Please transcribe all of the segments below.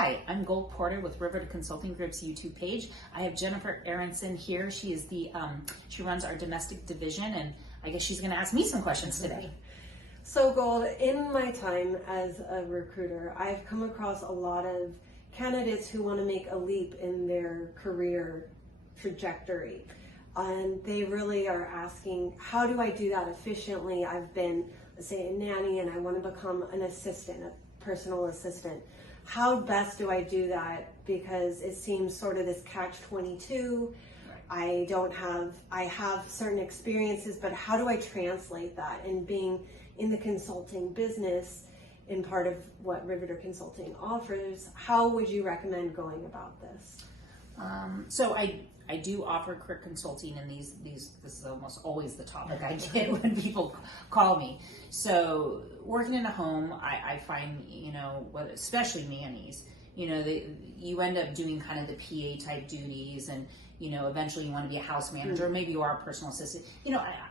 Hi, I'm Gold Porter with River Consulting Group's YouTube page. I have Jennifer Aronson here. She is she runs our domestic division, and I guess she's going to ask me some questions today. So Gold, in my time as a recruiter, I've come across a lot of candidates who want to make a leap in their career trajectory. And they really are asking, how do I do that efficiently? I've been, let's say, a nanny, and I want to become an assistant, a personal assistant. How best do I do that? Because it seems sort of this catch-22. I have certain experiences, but how do I translate that? And being in the consulting business, in part of what Riveter Consulting offers, how would you recommend going about this? So I do offer career consulting, and this is almost always the topic I get when people call me. So working in a home, I find, especially nannies, you end up doing kind of the PA type duties, and eventually you want to be a house manager, or maybe you are a personal assistant.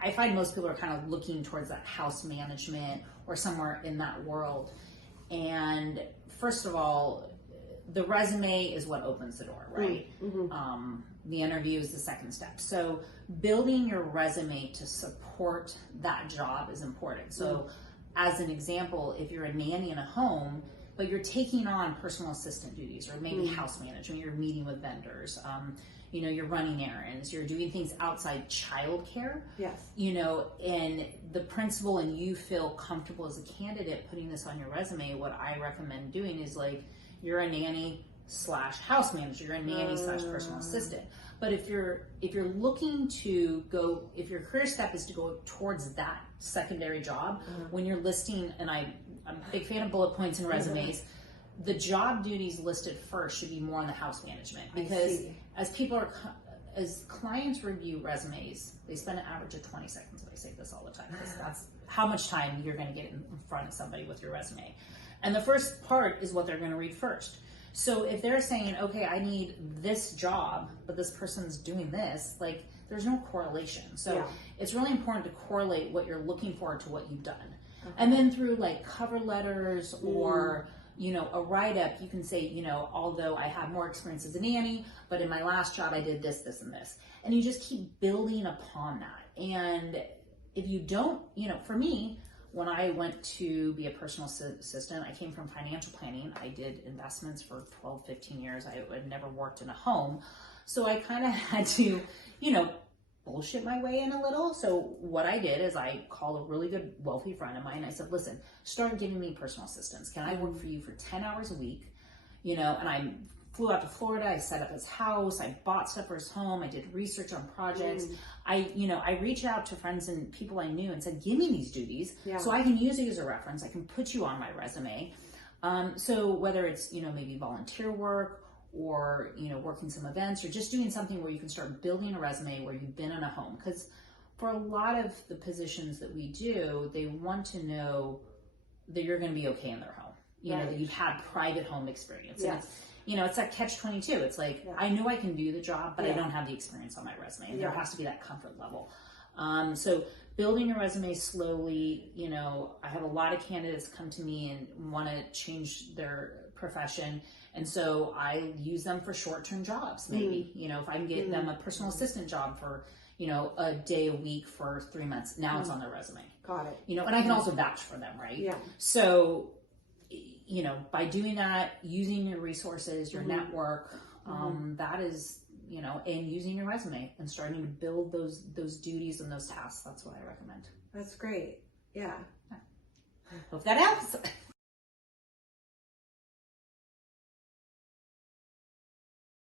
I find most people are kind of looking towards that house management or somewhere in that world. And first of all, the resume is what opens the door, right? Mm-hmm. The interview is the second step. So building your resume to support that job is important. So as an example, if you're a nanny in a home, but you're taking on personal assistant duties, or maybe house management, you're meeting with vendors, you're running errands, you're doing things outside childcare. Yes. And the principal and you feel comfortable as a candidate putting this on your resume, what I recommend doing is you're a nanny / house manager, you're a nanny / personal assistant. But if you're looking to go, if your career step is to go towards that secondary job, when you're listing, and I'm a big fan of bullet points in resumes, the job duties listed first should be more on the house management, because as clients review resumes, they spend an average of 20 seconds. I say this all the time, because that's how much time you're going to get in front of somebody with your resume. And the first part is what they're going to read first. So if they're saying, okay, I need this job, but this person's doing this, there's no correlation. So it's really important to correlate what you're looking for to what you've done. Okay. And then through cover letters or, a write-up, you can say, although I have more experience as a nanny, but in my last job I did this, this, and this. And you just keep building upon that. And if you don't, for me, when I went to be a personal assistant, I came from financial planning. I did investments for 12, 15 years. I had never worked in a home. So I kind of had to, bullshit my way in a little. So what I did is I called a really good, wealthy friend of mine. I said, listen, start giving me personal assistance. Can I work for you for 10 hours a week? And I flew out to Florida. I set up his house. I bought stuff for his home. I did research on projects. I reached out to friends and people I knew and said, give me these duties so I can use you as a reference. I can put you on my resume. So whether it's, maybe volunteer work or, working some events, or just doing something where you can start building a resume where you've been in a home. Because for a lot of the positions that we do, they want to know that you're going to be okay in their home. That you've had private home experience. Yes. And it's that catch-22. It's I know I can do the job, but I don't have the experience on my resume. And there has to be that comfort level. So building a resume slowly, I have a lot of candidates come to me and want to change their profession. And so I use them for short-term jobs, maybe. If I can get them a personal assistant job for, a day a week for 3 months, now it's on their resume. Got it. And I can also vouch for them, right? Yeah. So, by doing that, using your resources, your network, that is, and using your resume and starting to build those duties and those tasks. That's what I recommend. That's great. Yeah. Hope that helps.